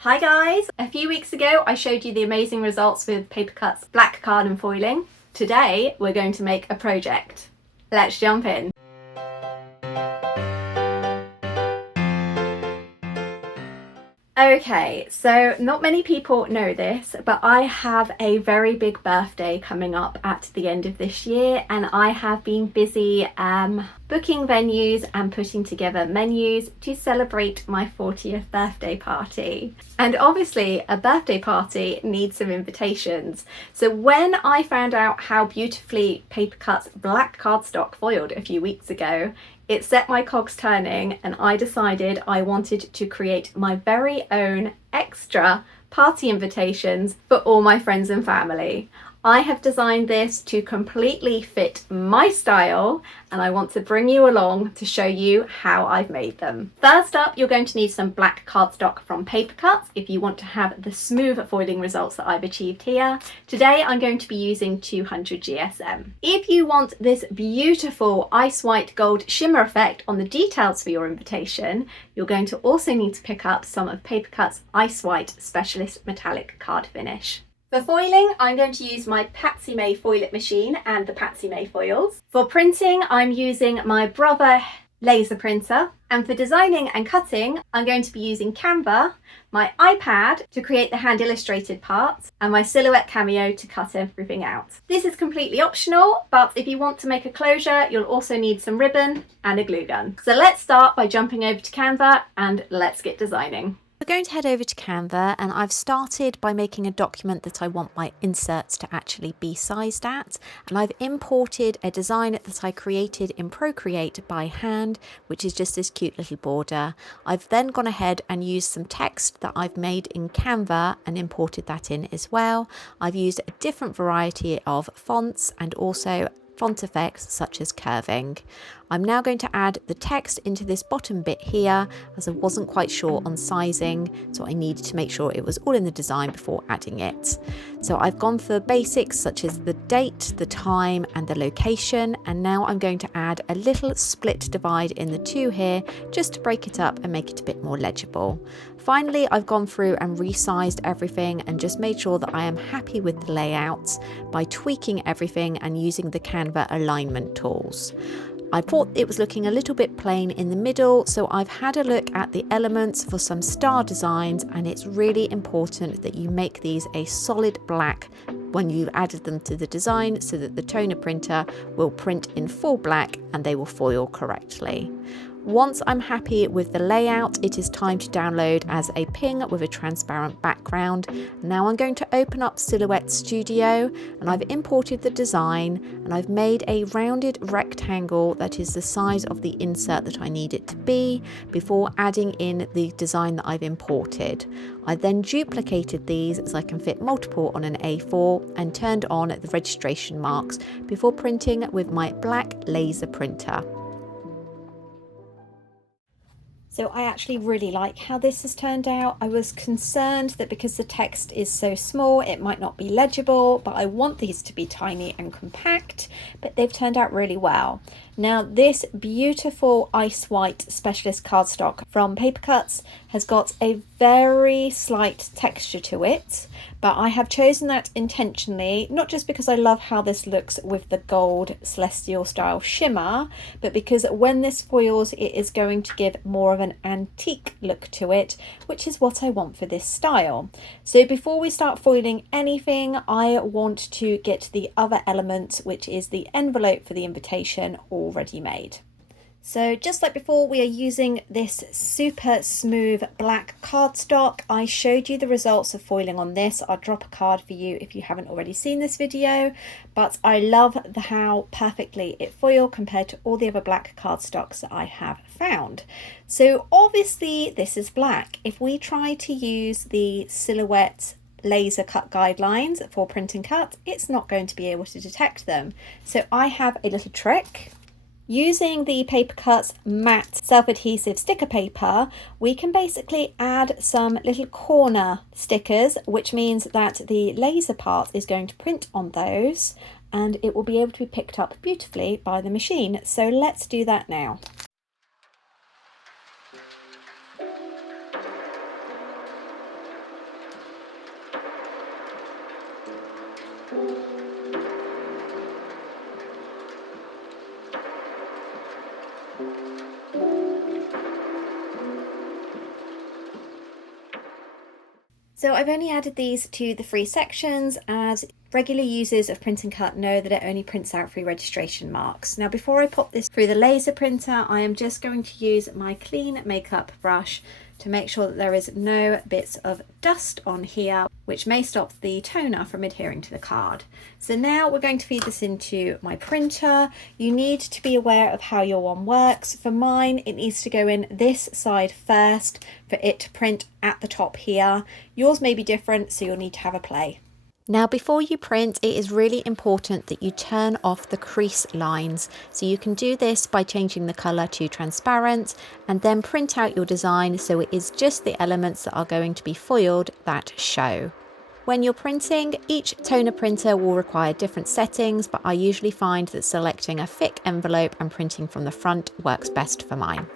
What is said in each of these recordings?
Hi guys! A few weeks ago I showed you the amazing results with Paper Cutz black card and foiling. Today we're going to make a project. Let's jump in. Okay, so not many people know this, but I have a very big birthday coming up at the end of this year, and I have been busy booking venues and putting together menus to celebrate my 40th birthday party. And obviously a birthday party needs some invitations. So when I found out how beautifully Paper Cutz black cardstock foiled a few weeks ago, it set my cogs turning, and I decided I wanted to create my very own extra party invitations for all my friends and family. I have designed this to completely fit my style, and I want to bring you along to show you how I've made them. First up, you're going to need some black cardstock from Paper Cutz if you want to have the smooth foiling results that I've achieved here. Today I'm going to be using 200 GSM. If you want this beautiful ice white gold shimmer effect on the details for your invitation, you're going to also need to pick up some of Paper Cutz Ice White Specialist Metallic Card Finish. For foiling, I'm going to use my Patsy May Foil-It Machine and the Patsy May foils. For printing, I'm using my Brother laser printer. And for designing and cutting, I'm going to be using Canva, my iPad to create the hand illustrated parts, and my Silhouette Cameo to cut everything out. This is completely optional, but if you want to make a closure, you'll also need some ribbon and a glue gun. So let's start by jumping over to Canva and let's get designing. We're going to head over to Canva, and I've started by making a document that I want my inserts to actually be sized at, and I've imported a design that I created in Procreate by hand, which is just this cute little border. I've then gone ahead and used some text that I've made in Canva and imported that in as well. I've used a different variety of fonts and also font effects such as curving. I'm now going to add the text into this bottom bit here, as I wasn't quite sure on sizing, so I needed to make sure it was all in the design before adding it. So I've gone for basics such as the date, the time and the location, and now I'm going to add a little split divide in the two here just to break it up and make it a bit more legible. Finally, I've gone through and resized everything and just made sure that I am happy with the layout by tweaking everything and using the Canva alignment tools. I thought it was looking a little bit plain in the middle, so I've had a look at the elements for some star designs, and it's really important that you make these a solid black when you've added them to the design so that the toner printer will print in full black and they will foil correctly. Once I'm happy with the layout, it is time to download as a ping with a transparent background. Now I'm going to open up Silhouette Studio, and I've imported the design, and I've made a rounded rectangle that is the size of the insert that I need it to be before adding in the design that I've imported. I then duplicated these as I can fit multiple on an A4 and turned on the registration marks before printing with my black laser printer. So I actually really like how this has turned out. I was concerned that because the text is so small, it might not be legible, but I want these to be tiny and compact, but they've turned out really well. Now this beautiful ice white specialist cardstock from Paper Cutz has got a very slight texture to it, but I have chosen that intentionally, not just because I love how this looks with the gold celestial style shimmer, but because when this foils, it is going to give more of an antique look to it, which is what I want for this style. So before we start foiling anything, I want to get the other element, which is the envelope for the invitation, already made. So just like before, we are using this super smooth black cardstock. I showed you the results of foiling on this. I'll drop a card for you if you haven't already seen this video, but I love how perfectly it foiled compared to all the other black cardstocks that I have found. So obviously this is black. If we try to use the Silhouette laser cut guidelines for print and cut, it's not going to be able to detect them. So I have a little trick. Using the Paper Cutz matte self-adhesive sticker paper, we can basically add some little corner stickers, which means that the laser part is going to print on those and it will be able to be picked up beautifully by the machine. So let's do that now. So I've only added these to the free sections, as regular users of Print and Cut know that it only prints out free registration marks. Now before I pop this through the laser printer, I am just going to use my clean makeup brush to make sure that there is no bits of dust on here, which may stop the toner from adhering to the card. So now we're going to feed this into my printer. You need to be aware of how your one works. For mine, it needs to go in this side first for it to print at the top here. Yours may be different, so you'll need to have a play. Now before you print, it is really important that you turn off the crease lines. So you can do this by changing the colour to transparent and then print out your design so it is just the elements that are going to be foiled that show. When you're printing, each toner printer will require different settings, but I usually find that selecting a thick envelope and printing from the front works best for mine.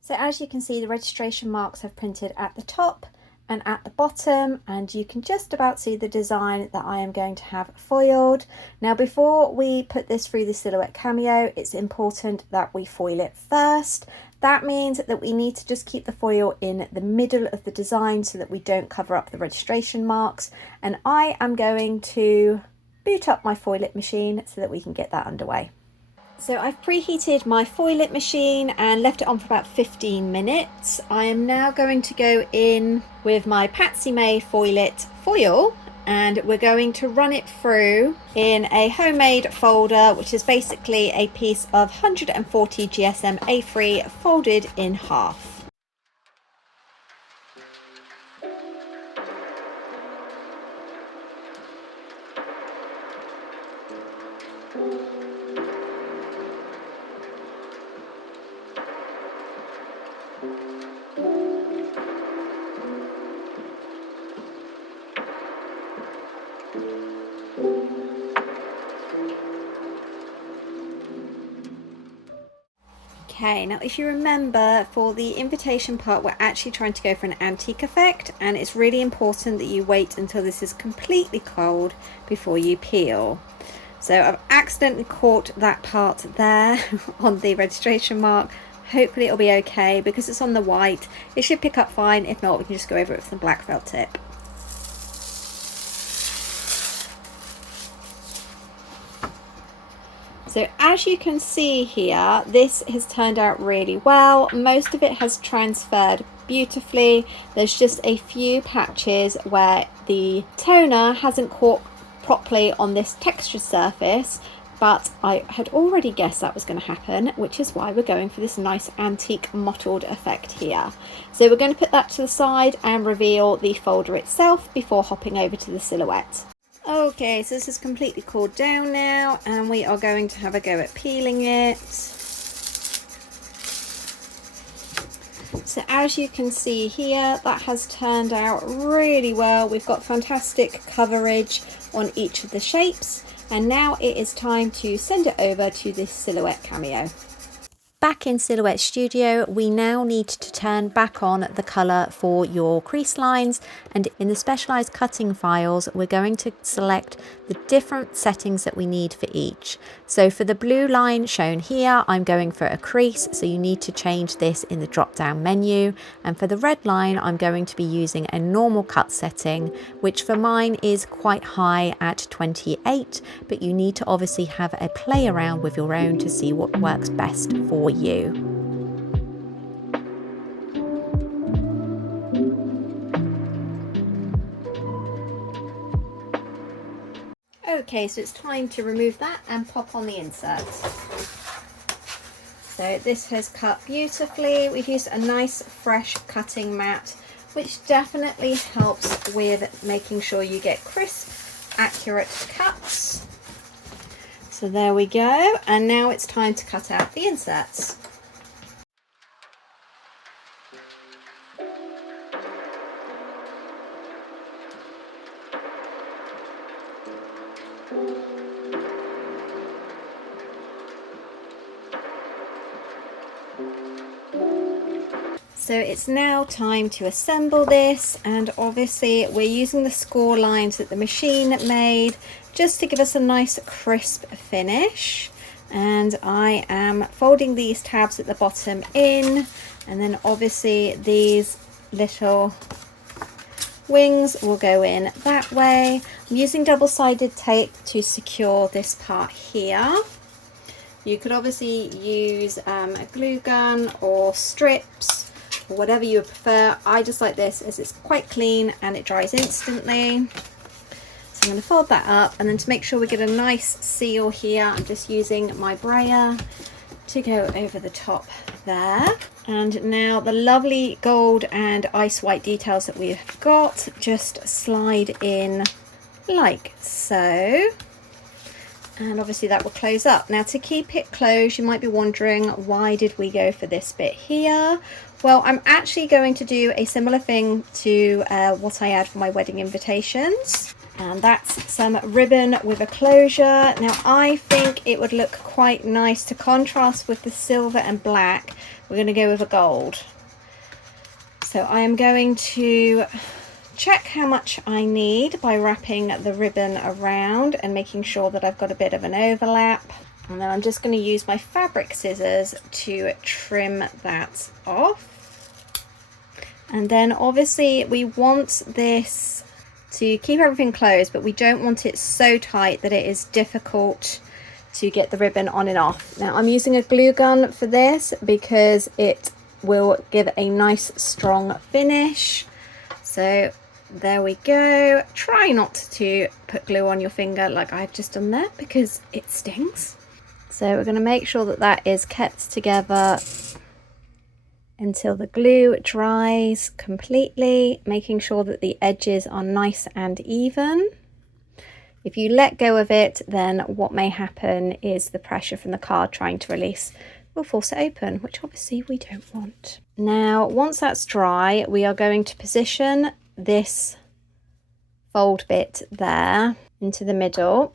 So as you can see, the registration marks have printed at the top and at the bottom, and you can just about see the design that I am going to have foiled. Now before we put this through the Silhouette Cameo, it's important that we foil it first. That means that we need to just keep the foil in the middle of the design so that we don't cover up the registration marks. And I am going to boot up my Foil-It machine so that we can get that underway. So I've preheated my Foil-It machine and left it on for about 15 minutes. I am now going to go in with my Patsy May Foil-It foil, and we're going to run it through in a homemade folder, which is basically a piece of 140 GSM A3 folded in half. Okay, now if you remember, for the invitation part, we're actually trying to go for an antique effect, and it's really important that you wait until this is completely cold before you peel. So I've accidentally caught that part there on the registration mark. Hopefully it'll be okay because it's on the white. It should pick up fine. If not, we can just go over it with some black felt tip. So as you can see here, this has turned out really well. Most of it has transferred beautifully. There's just a few patches where the toner hasn't caught properly on this textured surface, but I had already guessed that was going to happen, which is why we're going for this nice antique mottled effect here. So we're going to put that to the side and reveal the folder itself before hopping over to the silhouette. Okay, so this is completely cooled down now, and we are going to have a go at peeling it. So as you can see here, that has turned out really well. We've got fantastic coverage on each of the shapes, and now it is time to send it over to this Silhouette Cameo. Back in Silhouette Studio, we now need to turn back on the colour for your crease lines, and in the specialised cutting files we're going to select the different settings that we need for each. So for the blue line shown here, I'm going for a crease, so you need to change this in the drop down menu, and for the red line I'm going to be using a normal cut setting, which for mine is quite high at 28, but you need to obviously have a play around with your own to see what works best for you. Okay, so it's time to remove that and pop on the insert. So this has cut beautifully. We've used a nice fresh cutting mat, which definitely helps with making sure you get crisp, accurate cuts. So there we go, and now it's time to cut out the inserts. So it's now time to assemble this, and obviously we're using the score lines that the machine made just to give us a nice crisp finish. And I am folding these tabs at the bottom in, and then obviously these little wings will go in that way. I'm using double-sided tape to secure this part here. You could obviously use a glue gun or strips or whatever you prefer. I just like this as it's quite clean and it dries instantly. So I'm going to fold that up, and then to make sure we get a nice seal here, I'm just using my brayer to go over the top there. And now the lovely gold and ice white details that we've got just slide in like so. And obviously that will close up. Now to keep it closed, you might be wondering, why did we go for this bit here? Well, I'm actually going to do a similar thing to what I add for my wedding invitations. And that's some ribbon with a closure. Now I think it would look quite nice to contrast with the silver and black. We're going to go with a gold. So I am going to check how much I need by wrapping the ribbon around and making sure that I've got a bit of an overlap. And then I'm just going to use my fabric scissors to trim that off. And then obviously we want this to keep everything closed, but we don't want it so tight that it is difficult to get the ribbon on and off. Now I'm using a glue gun for this because it will give a nice strong finish. So there we go. Try not to put glue on your finger like I've just done there because it stings. So we're going to make sure that that is kept together until the glue dries completely, making sure that the edges are nice and even. If you let go of it, then what may happen is the pressure from the card trying to release will force it open, which obviously we don't want. Now, once that's dry, we are going to position this fold bit there into the middle.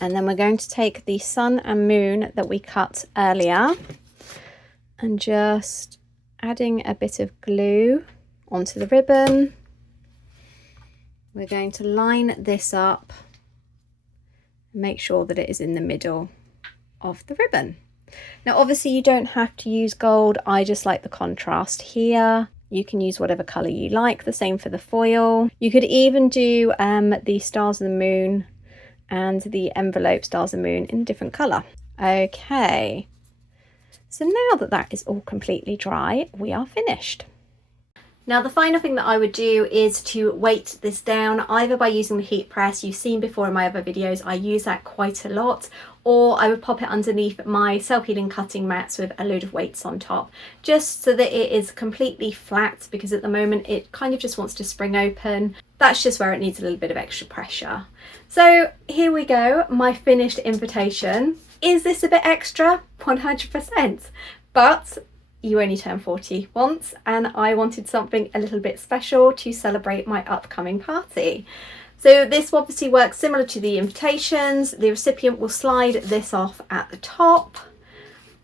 And then we're going to take the sun and moon that we cut earlier and just adding a bit of glue onto the ribbon. We're going to line this up and make sure that it is in the middle of the ribbon. Now obviously you don't have to use gold, I just like the contrast here. You can use whatever colour you like, the same for the foil. You could even do the stars of the moon and the envelope stars of the moon in a different colour. Okay. So now that that is all completely dry, we are finished. Now the final thing that I would do is to weight this down either by using the heat press. You've seen before in my other videos, I use that quite a lot, or I would pop it underneath my self-healing cutting mats with a load of weights on top, just so that it is completely flat, because at the moment it kind of just wants to spring open. That's just where it needs a little bit of extra pressure. So here we go, my finished invitation. Is this a bit extra? 100%, but you only turn 40 once, and I wanted something a little bit special to celebrate my upcoming party. So this obviously works similar to the invitations. The recipient will slide this off at the top,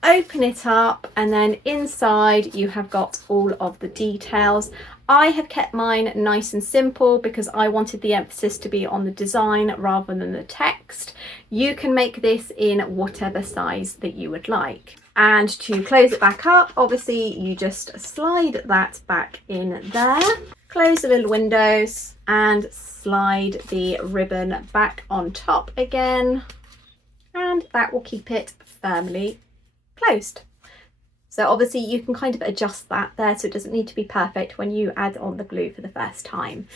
open it up, and then inside you have got all of the details. I have kept mine nice and simple because I wanted the emphasis to be on the design rather than the text. You can make this in whatever size that you would like. And to close it back up, obviously you just slide that back in there, close the little windows and slide the ribbon back on top again, and that will keep it firmly closed. So obviously you can kind of adjust that there so it doesn't need to be perfect when you add on the glue for the first time.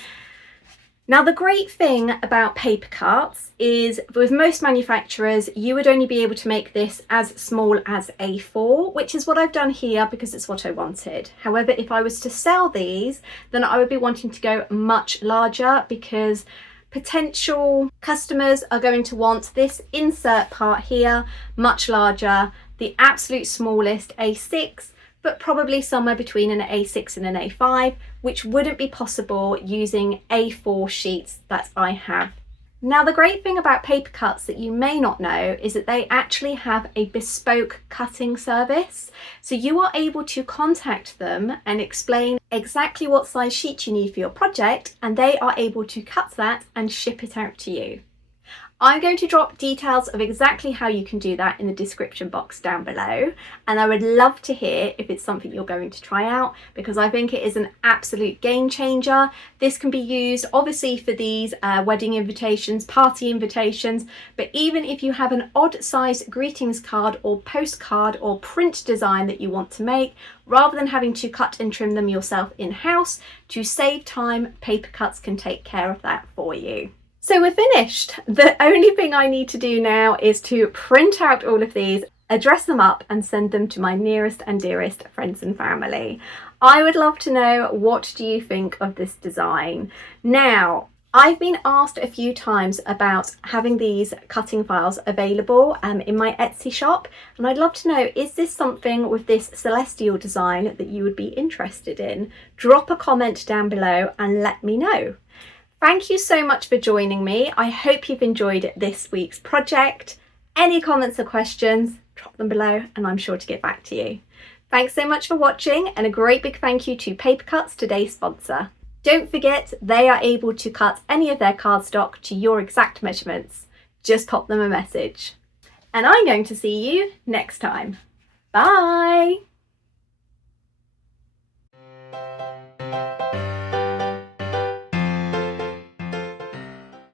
Now the great thing about Paper Cutz is with most manufacturers you would only be able to make this as small as A4, which is what I've done here because it's what I wanted. However, if I was to sell these, then I would be wanting to go much larger because potential customers are going to want this insert part here much larger, the absolute smallest A6, but probably somewhere between an A6 and an A5, which wouldn't be possible using A4 sheets that I have. Now the great thing about Paper Cutz that you may not know is that they actually have a bespoke cutting service. So you are able to contact them and explain exactly what size sheet you need for your project, and they are able to cut that and ship it out to you. I'm going to drop details of exactly how you can do that in the description box down below, and I would love to hear if it's something you're going to try out, because I think it is an absolute game changer. This can be used obviously for these wedding invitations, party invitations, but even if you have an odd size greetings card or postcard or print design that you want to make, rather than having to cut and trim them yourself in-house, to save time, Paper Cutz can take care of that for you. So we're finished. The only thing I need to do now is to print out all of these, address them up and send them to my nearest and dearest friends and family. I would love to know, what do you think of this design? Now, I've been asked a few times about having these cutting files available in my Etsy shop, and I'd love to know, is this something with this celestial design that you would be interested in? Drop a comment down below and let me know. Thank you so much for joining me. I hope you've enjoyed this week's project. Any comments or questions, drop them below and I'm sure to get back to you. Thanks so much for watching, and a great big thank you to Paper Cutz, today's sponsor. Don't forget, they are able to cut any of their cardstock to your exact measurements. Just pop them a message. And I'm going to see you next time. Bye!